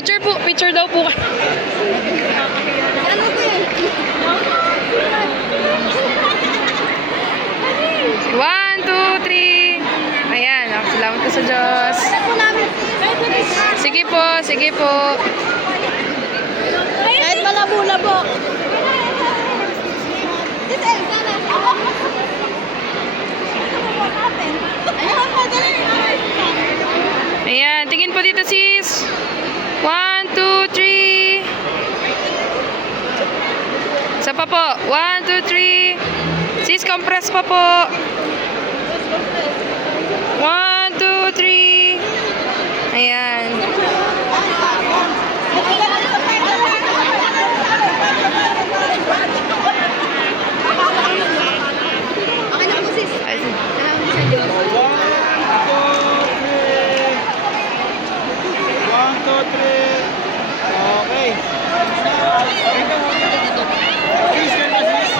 Picture daw po. One, two, three. Ayan, salamat ko sa Diyos. Sige po, sige po. Kahit malabo-labo. Ayan, tingin po dito sis. One, two, three. Isa pa po. One, two, three. Sis, compress pa po. One, two, three. Ayan. One, two, three. Okay. Sis, yan na, sis.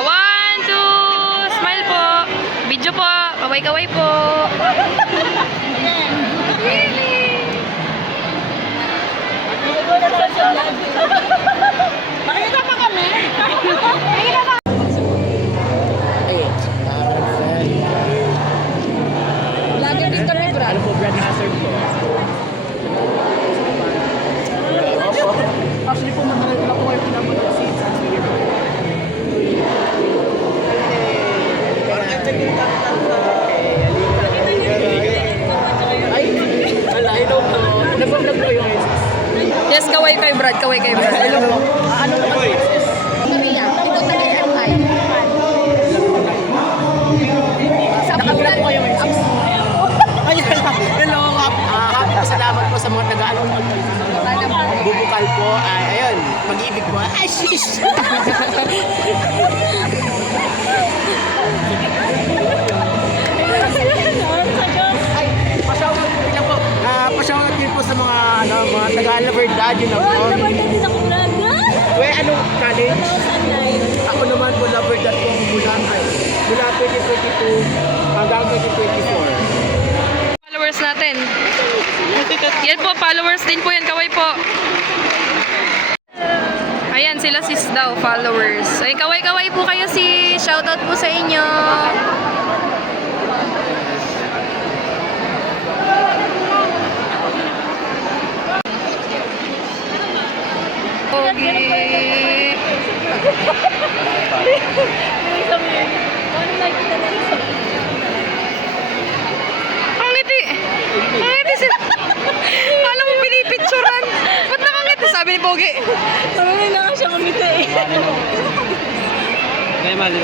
One, two. Smile po. Video po. Kaway-kaway po. Makikita pa kami. Lagi din kami, Brad. Ano po, Brad Hazard po? Actually po, matagal na po kayo pinamuna si Ay, alay daw po. Nag-vlog po yung sis. Yes, kaway kay Brad. Kaway kay Brad. Hello po. Ano naman po sis? Naka-vlog po kayo sis. Hello, salamat po sa mga taga-along bubukal po. Ayun, pag-ibig po. Ay, sis! Ay, pa-shoutout po lang po. Pa-shoutout din po sa mga taga-Laverdad, yun ako. Anong college? Ako naman po, Laverdad po mula 2022 hanggang 2024. Followers natin. Yan po, followers din po yan. Kaway po. Ayan, sila sis daw, followers. Ay, kaway-kaway po kayo sis. Shoutout po sa inyo. Okay. Ang ngiti. Ang ngiti sis. Kala mo pinipicturan. Ba't nakangiti? Sabi ni Pogi. Sabi na nga siya mamiti. May mali.